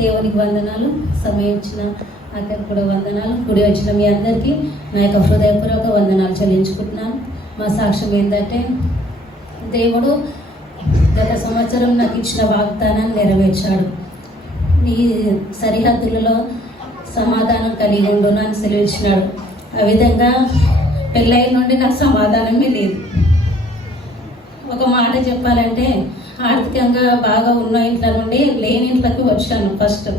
దేవునికి వందనాలు. సమయం ఇచ్చిన అక్కడికి కూడా వందనాలు. కూడి వచ్చిన మీ అందరికీ నా యొక్క హృదయపూర్వక వందనాలు చెల్లించుకుంటున్నాను. మా సాక్ష్యం ఏంటంటే, దేవుడు గత సంవత్సరం నాకు ఇచ్చిన వాగ్దానాన్ని నెరవేర్చాడు. ఈ సరిహద్దులలో సమాధానం కలిగి ఉండును అని సెలవిచ్చినాడు. ఆ విధంగా పెళ్ళైన నుండి నాకు సమాధానమే లేదు. ఒక మాట చెప్పాలంటే, ఆర్థికంగా బాగా ఉన్న ఇంట్లో నుండి లేని ఇంట్లోకి వచ్చాను ఫస్ట్.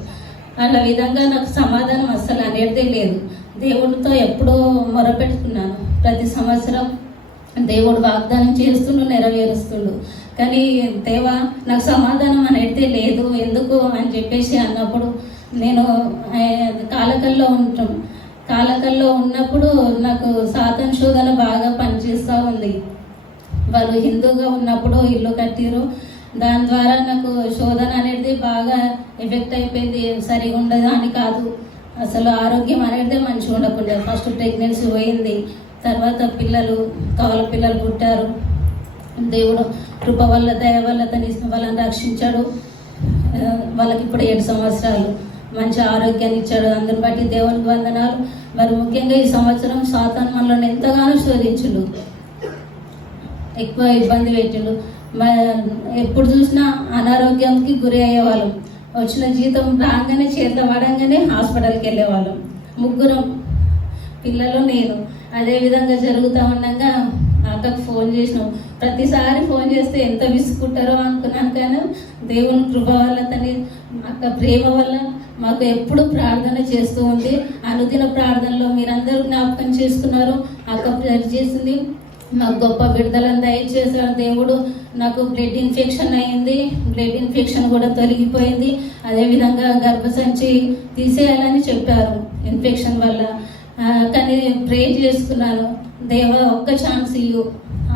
అలా విధంగా నాకు సమాధానం అస్సలు అనేదే లేదు. దేవుడితో ఎప్పుడో మొరపెట్టుకున్నాను. ప్రతి సంవత్సరం దేవుడు వాగ్దానం చేస్తుండు, నెరవేరుస్తుండు. కానీ దేవా నాకు సమాధానం అనేది లేదు ఎందుకు అని చెప్పేసి అన్నప్పుడు, నేను కాలకల్లో ఉన్నప్పుడు నాకు సాతాను శోధన బాగా పనిచేస్తూ ఉంది. వాళ్ళు హిందూగా ఉన్నప్పుడు ఇల్లు కట్టిరు. దాని ద్వారా నాకు శోధన అనేది బాగా ఎఫెక్ట్ అయిపోయింది. సరిగా ఉండదు అని కాదు, అసలు ఆరోగ్యం అనేది మంచిగా ఉండకుండా ఫస్ట్ ప్రెగ్నెన్సీ పోయింది. తర్వాత కవల పిల్లలు పుట్టారు. దేవుడు కృప వల్ల, దయ వల్ల వాళ్ళని రక్షించాడు. వాళ్ళకి ఇప్పుడు 7 సంవత్సరాలు మంచి ఆరోగ్యాన్ని ఇచ్చాడు. అందరిని బట్టి దేవునికి వందనాలు. మరి ముఖ్యంగా ఈ సంవత్సరం సాతాను మనల్ని ఎంతగానో శోధించుడు, ఎక్కువ ఇబ్బంది పెట్టిండు. ఎప్పుడు చూసినా అనారోగ్యానికి గురి అయ్యేవాళ్ళం. వచ్చిన జీతం రాగానే చేత పడంగానే హాస్పిటల్కి వెళ్ళేవాళ్ళం. 3 పిల్లలు, నేను. అదేవిధంగా జరుగుతూ ఉండగా అక్కకు ఫోన్ చేసినాం. ప్రతిసారి ఫోన్ చేస్తే ఎంత విసుకుంటారో అనుకున్నాను. కానీ దేవుని కృప వల్ల, అక్క ప్రేమ వల్ల మాకు ఎప్పుడు ప్రార్థన చేస్తూ ఉంది. అనుదిన ప్రార్థనలో మీరందరూ జ్ఞాపకం చేసుకున్నారు. అక్క ప్రేయర్ చేసింది. నాకు గొప్ప విడుదలను దయచేశాడు దేవుడు. నాకు బ్లడ్ ఇన్ఫెక్షన్ అయింది. బ్లడ్ ఇన్ఫెక్షన్ కూడా తొలగిపోయింది. అదేవిధంగా గర్భసంచి తీసేయాలని చెప్పారు ఇన్ఫెక్షన్ వల్ల. కానీ ప్రే చేసుకున్నాను, దేవా ఒక్క ఛాన్స్ ఇవ్వు.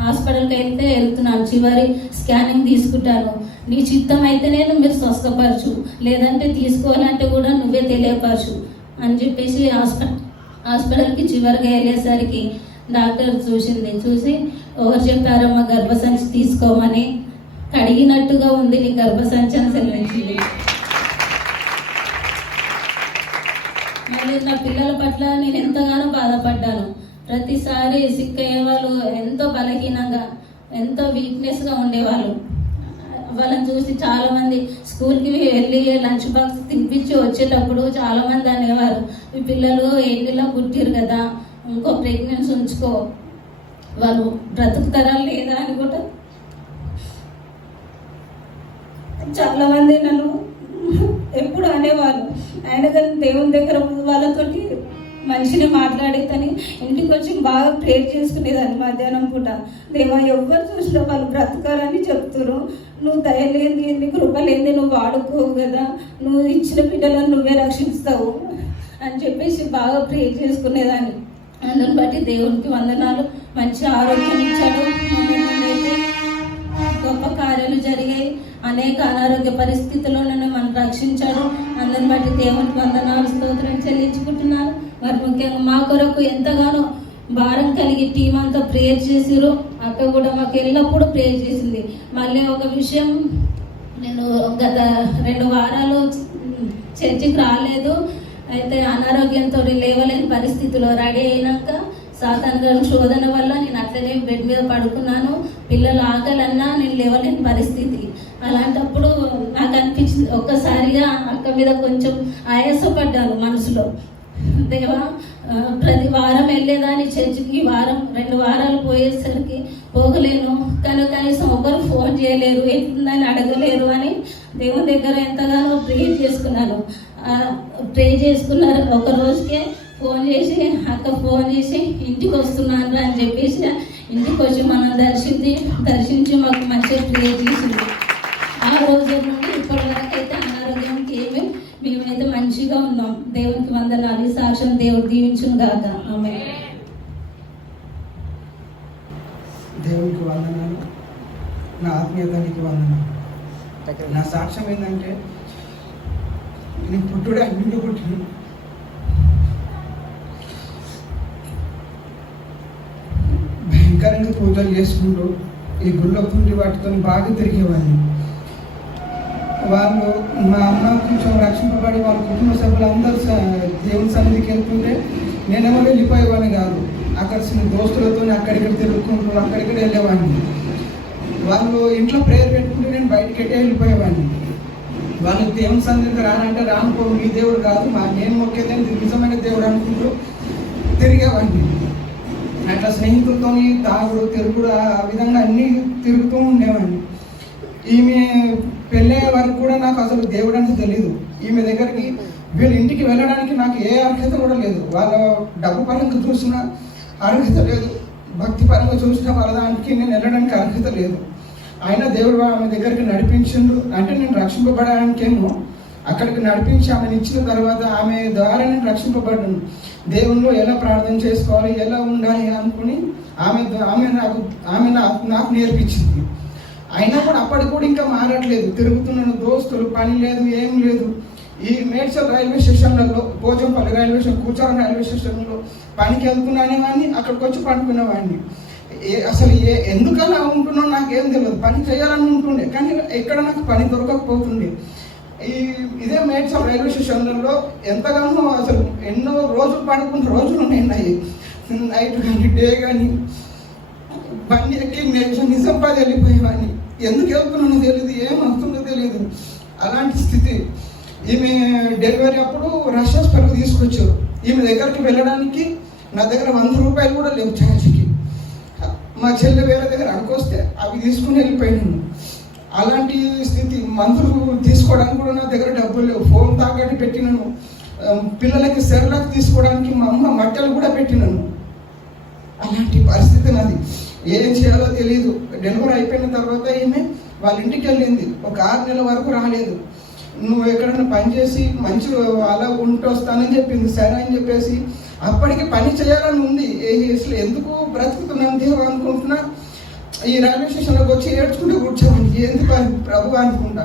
హాస్పిటల్కి అయితే వెళ్తున్నాను, చివరి స్కానింగ్ తీసుకుంటాను. నీ చిత్తం అయితే నేను మీరు స్వస్థపరచు, లేదంటే తీసుకోవాలంటే కూడా నువ్వే తెలియపరచు అని చెప్పేసి హాస్పిటల్కి చివరిగా వెళ్ళేసరికి డాక్టర్ చూసి ఎవరు చెప్పారమ్మా గర్భసంచి తీసుకోమని, కడిగినట్టుగా ఉంది నీ గర్భసంచి అని సెలవించింది. మళ్ళీ నా పిల్లల పట్ల నేను ఎంతగానో బాధపడ్డాను. ప్రతిసారి సిక్ అయ్యే వాళ్ళు ఎంతో బలహీనంగా, ఎంతో వీక్నెస్గా ఉండేవాళ్ళు. వాళ్ళని చూసి చాలామంది స్కూల్కి వెళ్ళి లంచ్ బాక్స్ తినిపించి వచ్చేటప్పుడు చాలామంది అనేవారు, ఈ పిల్లలు ఏళ్ళలో పుట్టిరు కదా, ఇంకో ప్రెగ్నెన్సీ ఉంచుకో, వాళ్ళు బ్రతుకుతారా లేదా అని కూడా చాలామంది నన్ను ఎప్పుడు అనేవాళ్ళు. ఆయన కానీ దేవుని దగ్గర వాళ్ళతోటి మనిషిని మాట్లాడేదని ఇంటికి వచ్చి బాగా ప్రేర్ చేసుకునేదాన్ని. మధ్యాహ్నం పూట, దేవా ఎవరు చూసినా వాళ్ళు బ్రతకాలని చెప్తున్నారు, నువ్వు దయలేంది, నీ కృపలేంది, నువ్వు వాడుకోవు కదా, నువ్వు ఇచ్చిన పిల్లలను నువ్వే రక్షిస్తావు అని చెప్పేసి బాగా ప్రేర్ చేసుకునేదాన్ని. అందుని బట్టి దేవునికి వందనాలు. మంచి ఆరోగ్యం ఇచ్చాడు. అయితే గొప్ప కార్యాలు జరిగాయి. అనేక అనారోగ్య పరిస్థితుల్లో నన్ను మనం రక్షించాడు. అందరిని బట్టి దేవునికి వందనాలు, స్తోత్రం చెల్లించుకుంటున్నారు. మరి ముఖ్యంగా మా కొరకు ఎంతగానో భారం కలిగి టీం అంతా ప్రేయర్ చేసిరు. అక్క కూడా మాకు ఎల్లప్పుడూ ప్రేయర్ చేసింది. మళ్ళీ ఒక విషయం, నేను గత 2 వారాలు చర్చికి రాలేదు. అయితే అనారోగ్యంతో లేవలేని పరిస్థితిలో రెడీ అయినాక సాతాను గారి శోధన వల్ల నేను అట్లనే బెడ్ మీద పడుకున్నాను. పిల్లలు ఆకలన్నా నేను లేవలేని పరిస్థితి. అలాంటప్పుడు నాకు అనిపించింది, ఒక్కసారిగా అక్క మీద కొంచెం ఆయాసపడ్డాను మనసులో. దేవా, ప్రతి వారం వెళ్ళేదాన్ని చర్చికి, 2 వారాలు పోయేసరికి పోగలేను, కానీ కనీసం ఒకరు ఫోన్ చేయలేరు, ఎట్లుందని అడగలేరు అని దేవుని దగ్గర ఎంతగానో ప్రేయర్ చేసుకున్నాను. ఒక రోజుకే ఫోన్ చేసి, అక్క ఫోన్ చేసి ఇంటికి వస్తున్నాను అని చెప్పేసి ఇంటికి వచ్చి మనం దర్శించి మాకు మంచిగా ప్రేయర్ చేసింది. ఆ రోజు నుండి ఇప్పటి వరకు అయితే అనారోగ్యానికి మేమైతే మంచిగా ఉన్నాం. దేవునికి వందనాలు. ఈ సాక్ష్యం దేవుడు దీవించును గాక. ఆమేన్. దేవునికి వందనాలు. నా ఆత్మీయతనికి వందనాలు. నా సాక్ష్యం ఏంటంటే, నేను పుట్టుడే అన్నింటి పుట్టిన భయంకరంగా పూజలు చేసుకుంటూ ఈ గుళ్ళ పుండి వాటితో బాగా తిరిగేవాడిని. వాళ్ళు మా అమ్మ కొంచెం రక్షింపబడి వాళ్ళ కుటుంబ సభ్యులందరూ దేవుని సన్నిధికి వెళ్తుంటే నేనేమో వెళ్ళిపోయేవాడిని కాదు. అక్కడ దోస్తులతో అక్కడిక్కడ తిరుగుకుంటూ అక్కడిక్కడ వెళ్ళేవాడిని. వాళ్ళు ఇంట్లో ప్రేయర్ పెట్టుకుంటే నేను బయటకి వెళ్ళిపోయేవాడిని. వాళ్ళు దేవుని సన్నిధికి రానంటే రానుకో, మీ దేవుడు కాదు, నేను మొక్కేదని నిజమైన దేవుడు అనుకుంటూ తిరిగేవాడిని. అట్లా స్నేహితులతో తాగుడు తిరుగుడు ఆ విధంగా అన్నీ తిరుగుతూ ఉండేవాడిని. ఈమె పెళ్ళయ్యే వరకు కూడా నాకు అసలు దేవుడు అంటే తెలియదు. ఈమె దగ్గరికి వీళ్ళ ఇంటికి వెళ్ళడానికి నాకు ఏ అర్హత కూడా లేదు. వాళ్ళ డబ్బు పరంగా చూసిన అర్హత లేదు, భక్తి పరంగా చూసిన వాళ్ళ దానికి నేను వెళ్ళడానికి అర్హత లేదు. అయినా దేవుడు ఆమె దగ్గరికి నడిపించిండు. అంటే నేను రక్షింపబడడానికేమో అక్కడికి నడిపించి ఆమెను ఇచ్చిన తర్వాత ఆమె ద్వారా నేను రక్షింపబడ్డాను. దేవుళ్ళు ఎలా ప్రార్థన చేసుకోవాలి, ఎలా ఉండాలి అనుకుని ఆమె నాకు నేర్పించింది. అయినా కూడా అప్పటికి కూడా ఇంకా మారట్లేదు. తిరుగుతున్నాను, దోస్తులు, పని లేదు, ఏం లేదు. ఈ మేడ్చల్ రైల్వే స్టేషన్లలో, Pochampally railway station, Kucharam railway స్టేషన్లో పనికి వెళ్తున్నానేవాడిని, అక్కడికి వచ్చి పండుకునేవాడిని. అసలు ఎందుకలా ఉంటున్నావు నాకేం తెలియదు. పని చేయాలని ఉంటుండే, కానీ ఎక్కడ నాకు పని దొరకకపోతుండే. ఇదే మేడ్చల్ రైల్వే స్టేషన్లలో ఎంతగానో అసలు ఎన్నో రోజులు పడుకున్న రోజులు ఉన్నాయి. నైట్ కానీ డే కానీ బండి ఎక్కి నిజంపాది వెళ్ళిపోయేవాడిని. ఎందుకు వెళ్తున్నానో తెలియదు, ఏం వస్తుందో తెలియదు. అలాంటి స్థితి. ఈమె డెలివరీ అప్పుడు రష్యాస్పల్లికి తీసుకొచ్చారు. ఈమె దగ్గరికి వెళ్ళడానికి నా దగ్గర 100 రూపాయలు కూడా లేవు ఛార్జీకి. మా చెల్లె వేరే దగ్గర అనుకొస్తే అవి తీసుకుని వెళ్ళిపోయినాను. అలాంటి స్థితి. మందులు తీసుకోవడానికి కూడా నా దగ్గర డబ్బులు లేవు. ఫోన్ తాకట్టు పెట్టినాను. పిల్లలకి సెర్లాక్ తీసుకోవడానికి మా అమ్మ మట్టలు కూడా పెట్టినాను. అలాంటి పరిస్థితి నాది. ఏం చేయాలో తెలియదు. డెలివరీ అయిపోయిన తర్వాత ఈమె వాళ్ళ ఇంటికి వెళ్ళింది. ఒక 6 నెలల వరకు రాలేదు. నువ్వు ఎక్కడైనా పని చేసి మంచి అలా ఉంటూ వస్తానని చెప్పింది. సరే అని చెప్పేసి అప్పటికి పని చేయాలని ఉంది. అసలు ఎందుకు బ్రతుకుతున్నాను దేవు అనుకుంటున్నా. ఈ రైల్వే స్టేషన్లోకి వచ్చి ఏడ్చుకుంటూ కూర్చోండి, ఏంది ప్రభు అనుకుంటా.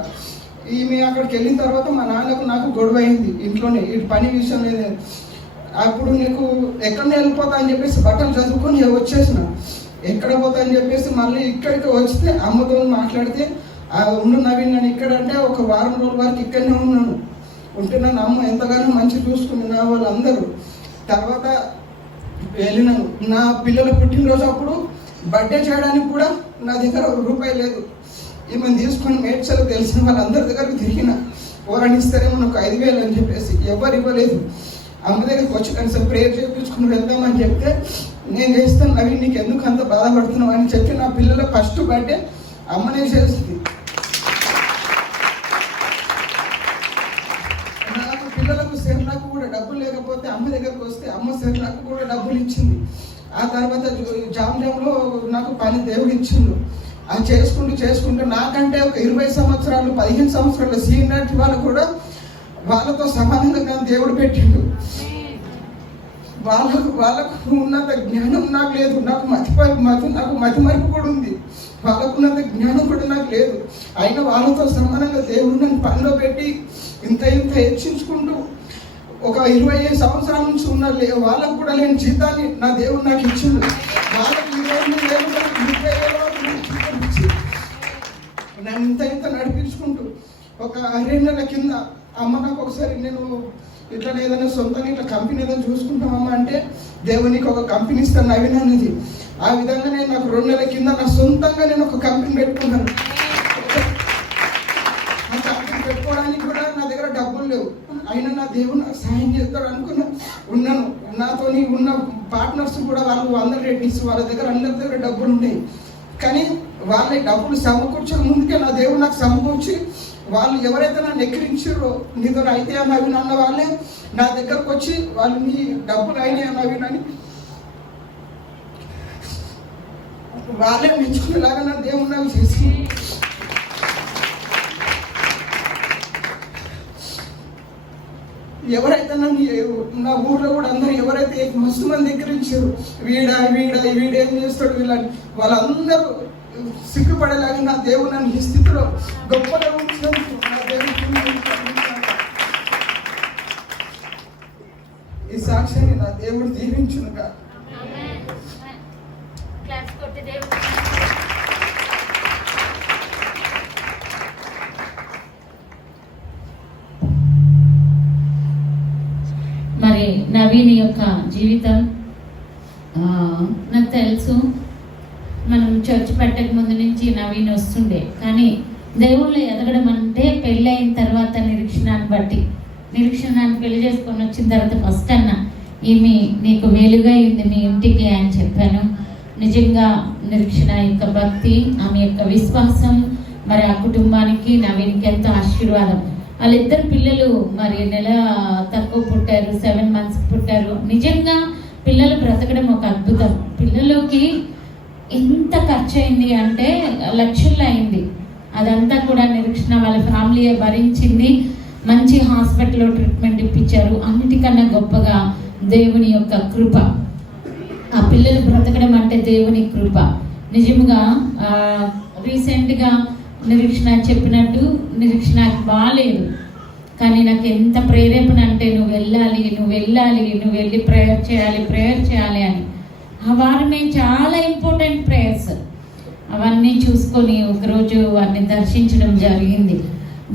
ఈమె అక్కడికి వెళ్ళిన తర్వాత మా నాన్నకు నాకు గొడవ అయింది ఇంట్లోనే, ఈ పని విషయం లేదు. అప్పుడు నీకు ఎక్కడనే వెళ్ళిపోతా అని చెప్పేసి బట్టలు చదువుకొని వచ్చేసిన. ఎక్కడ పోతా అని చెప్పేసి మళ్ళీ ఇక్కడికి వస్తే అమ్మతో మాట్లాడితే ఉండు నవీన్, నేను ఇక్కడ అంటే ఒక వారం రోజుల వరకు ఇక్కడనే ఉన్నాను. ఉంటే నన్ను అమ్మ ఎంతగానో మంచి చూసుకుంది నా వాళ్ళందరూ. తర్వాత వెళ్ళినాను. నా పిల్లల పుట్టినరోజు అప్పుడు బర్త్డే చేయడానికి కూడా నా దగ్గర ₹1 లేదు. ఈమెను తీసుకొని మేడ్చలు తెలిసిన వాళ్ళందరి దగ్గరకు తిరిగిన. ఎవరని ఇస్తారేమో నాకు 5,000 అని చెప్పేసి ఎవరు ఇవ్వలేదు. అమ్మ దగ్గరికి వచ్చి కనీసం ప్రేయర్ చేయించుకుని వెళ్దామని చెప్తే నేను చేస్తాను నవీన్, నీకు ఎందుకు అంత బాధపడుతున్నావు అని చెప్పి నా పిల్లల ఫస్ట్ బర్త్డే అమ్మనే చేస్తుంది. నాకు పిల్లలకు సెర్లాకు కూడా డబ్బులు లేకపోతే అమ్మ దగ్గరకు వస్తే అమ్మ సెర్లాకు కూడా డబ్బులు ఇచ్చింది. ఆ తర్వాత జామ్లో నాకు పని దేవుడు ఇచ్చిండు. అది చేసుకుంటూ నాకంటే ఒక 20 సంవత్సరాలు 15 సంవత్సరాల సీనియర్ వాళ్ళు కూడా వాళ్ళతో సమానంగా దేవుడు పెట్టిండు. వాళ్ళకు ఉన్నంత జ్ఞానం నాకు లేదు. నాకు మతి మరుపు కూడా ఉంది. వాళ్ళకున్నంత జ్ఞానం కూడా నాకు లేదు. అయినా వాళ్ళతో సమానంగా దేవుడు నన్ను పనిలో పెట్టి ఇంత హెచ్చించుకుంటూ ఒక 25 సంవత్సరాల నుంచి ఉన్న వాళ్ళకు కూడా లేని జీతాన్ని నా దేవుడు నాకు ఇచ్చిండు. వాళ్ళకి 20,000 ఇచ్చి నన్ను ఇంత నడిపించుకుంటూ ఒక 2 నెలల కింద అమ్మ నాకు ఒకసారి నేను ఇట్లా ఏదైనా సొంతంగా ఇట్లా కంపెనీ ఏదైనా చూసుకుంటామమ్మా అంటే దేవునికి ఒక కంపెనీ ఇస్తాను నవీన్ అనేది. ఆ విధంగా నేను నాకు 2 నెలల కింద నా సొంతంగా నేను ఒక కంపెనీ పెట్టుకున్నాను. ఆ కంపెనీ పెట్టుకోవడానికి కూడా నా దగ్గర డబ్బులు లేవు. అయినా నా దేవుడు నాకు సహాయం చేస్తాడు ఉన్నాను. నాతోని ఉన్న పార్ట్నర్స్ కూడా వాళ్ళు అందరు రెడ్డిస్, వాళ్ళ దగ్గర అందరి దగ్గర డబ్బులు ఉన్నాయి. కానీ వాళ్ళ డబ్బులు సమకూర్చక ముందుకే నా దేవుడు నాకు సమకూర్చి వాళ్ళు ఎవరైతే నన్ను ఎక్కిరించారో నీతో అయితే నవీన్ అన్న వాళ్ళే నా దగ్గరకు వచ్చి వాళ్ళు నీ డబ్బులు అయినాయి నవీన్ అని వాళ్ళే మెచ్చుకునేలాగా నా దేవుడు నాకు చేసి ఎవరైతే నన్ను నా ఊర్లో కూడా అందరూ ఎవరైతే మస్తు మంది ఎక్కిరించారు వీడేం చేస్తాడు వీళ్ళని వాళ్ళందరూ సిగ్గుపడేలాగా నా దేవుడు నన్ను ఈ స్థితిలో గొప్పగా ఉంచినందుకు నా దేవుడు ఈ సాక్ష్యాన్ని నా దేవుడు దీవించునుగా. నవీన్ యొక్క జీవితం నాకు తెలుసు. మనం చర్చ్ పెట్టక ముందు నుంచి నవీన్ వస్తుండే, కానీ దేవుళ్ళు ఎదగడం అంటే పెళ్ళి అయిన తర్వాత నిరీక్షణాన్ని బట్టి, నిరీక్షణాన్ని పెళ్లి చేసుకొని వచ్చిన తర్వాత ఫస్ట్ అన్న ఈమె నీకు వేలుగా అయింది మీ ఇంటికి అని చెప్పాను. నిజంగా నిరీక్షణ యొక్క భక్తి, ఆమె యొక్క విశ్వాసం మరి ఆ కుటుంబానికి నవీన్కి ఎంతో ఆశీర్వాదం. వాళ్ళిద్దరు పిల్లలు మరి నెల తక్కువ పుట్టారు, 7 months పుట్టారు. నిజంగా పిల్లలు బ్రతకడం ఒక అద్భుతం. పిల్లలకి ఎంత ఖర్చు అయింది అంటే లక్షల్లో అయింది. అదంతా కూడా నిరీక్షణ వాళ్ళ ఫ్యామిలీయే భరించింది. మంచి హాస్పిటల్లో ట్రీట్మెంట్ ఇప్పించారు. అన్నిటికన్నా గొప్పగా దేవుని యొక్క కృప. ఆ పిల్లలు బ్రతకడం అంటే దేవుని కృప. నిజంగా రీసెంట్గా నిరీక్షణ చెప్పినట్టు నిరీక్షణకి బాగాలేదు, కానీ నాకు ఎంత ప్రేరేపణ అంటే నువ్వు వెళ్ళి ప్రేయర్ చేయాలి అని. ఆ వారమే చాలా ఇంపార్టెంట్ ప్రేయర్స్ అవన్నీ చూసుకొని ఒకరోజు వారిని దర్శించడం జరిగింది.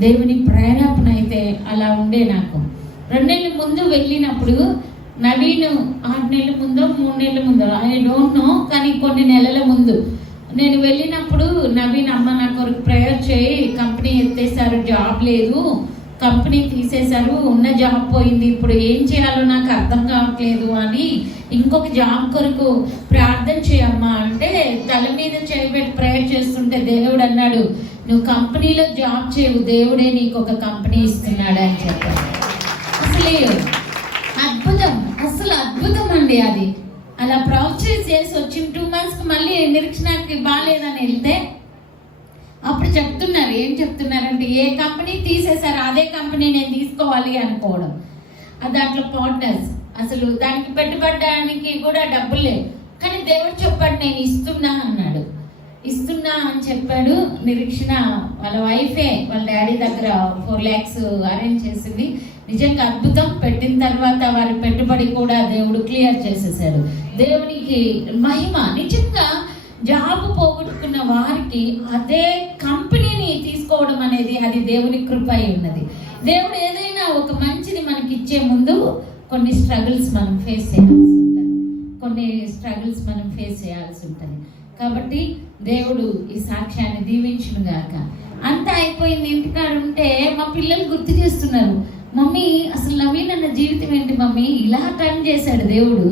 దేవుని ప్రేరేపణ అయితే అలా ఉండే. నాకు 2 నెలల ముందు వెళ్ళినప్పుడు నవీన్ 6 నెలల ముందో 3 నెలల ముందో ఐ డోంట్ నో, కానీ కొన్ని నెలల ముందు నేను వెళ్ళినప్పుడు నవీన్ అమ్మ నా కొరకు ప్రేయర్ చేయి, కంపెనీ ఎత్తేసారు, జాబ్ లేదు, కంపెనీ తీసేశారు, ఉన్న జాబ్ పోయింది, ఇప్పుడు ఏం చేయాలో నాకు అర్థం కావట్లేదు అని ఇంకొక జాబ్ కొరకు ప్రార్థన చేయమ్మా అంటే తల మీద చేయబెట్టి ప్రేయర్ చేస్తుంటే దేవుడు అన్నాడు, నువ్వు కంపెనీలో జాబ్ చేయవు, దేవుడే నీకు ఒక కంపెనీ ఇస్తున్నాడు అని చెప్పాడు. అసలు అద్భుతం అండి అది. అలా ప్రొసీజ్ చేసి వచ్చిన 2 months మళ్ళీ నిరీక్షణకి బాగాలేదని వెళ్తే అప్పుడు చెప్తున్నారు, ఏం చెప్తున్నారంటే ఏ కంపెనీ తీసేశారు అదే కంపెనీ నేను తీసుకోవాలి అనుకోవడం. దాంట్లో పార్ట్నర్స్ అసలు దానికి పెట్టుబడడానికి కూడా డబ్బులు లేవు, కానీ దేవుడు చెప్పాడు నేను ఇస్తున్నా అన్నాడు. ఇస్తున్నా అని చెప్పాడు. నిరీక్షణ వాళ్ళ వైఫే వాళ్ళ డాడీ దగ్గర 4 lakhs అరేంజ్ చేసింది. నిజంగా అద్భుతం. పెట్టిన తర్వాత వారి పెట్టుబడి కూడా దేవుడు క్లియర్ చేసేసాడు. దేవునికి మహిమ. నిజంగా జాబ్ పోగొట్టుకున్న వారికి అదే కంపెనీని తీసుకోవడం అనేది అది దేవుని కృప అయి ఉన్నది. దేవుడు ఏదైనా ఒక మంచిది మనకి ఇచ్చే ముందు కొన్ని స్ట్రగుల్స్ మనం ఫేస్ చేయాల్సి ఉంటుంది. కాబట్టి దేవుడు ఈ సాక్ష్యాన్ని దీవించును గాక. అంతా అయిపోయింది. ఇంటికాడ ఉంటే మా పిల్లలు గుర్తు చేస్తున్నారు, మమ్మీ అసలు నవీన్ అన్న జీవితం ఏంటి మమ్మీ, ఇలా టర్న్ చేశాడు దేవుడు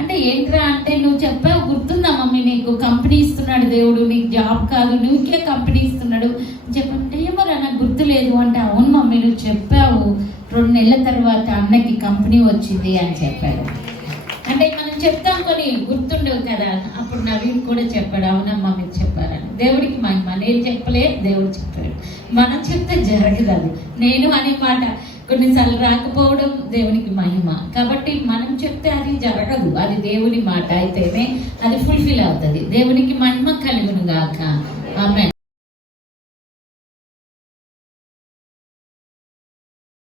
అంటే ఏంట్రా అంటే నువ్వు చెప్పావు గుర్తుందా మమ్మీ, నీకు కంపెనీ ఇస్తున్నాడు దేవుడు, నీకు జాబ్ కాదు నువ్వుకే కంపెనీ ఇస్తున్నాడు చెప్పంటే ఏమరా నాకు గుర్తులేదు అంటే అవును మమ్మీ నువ్వు చెప్పావు, 2 నెలల తర్వాత అన్నకి కంపెనీ వచ్చింది అని చెప్పాడు. అంటే మనం చెప్తాం కొన్ని గుర్తుండవు కదా. అప్పుడు నవీన్ కూడా చెప్పాడు, అవునమ్మా మీరు చెప్పారని. దేవుడికి మహిమ. నేను చెప్పలే, దేవుడు చెప్పాడు. మనం చెప్తే జరగదు అది. నేను అనే మాట కొన్నిసార్లు రాకపోవడం దేవునికి మహిమ. కాబట్టి మనం చెప్తే అది జరగదు, అది దేవుని మాట అయితేనే అది ఫుల్ఫిల్ అవుతుంది. దేవునికి మహిమ కలుగును గాక. ఆమేన్.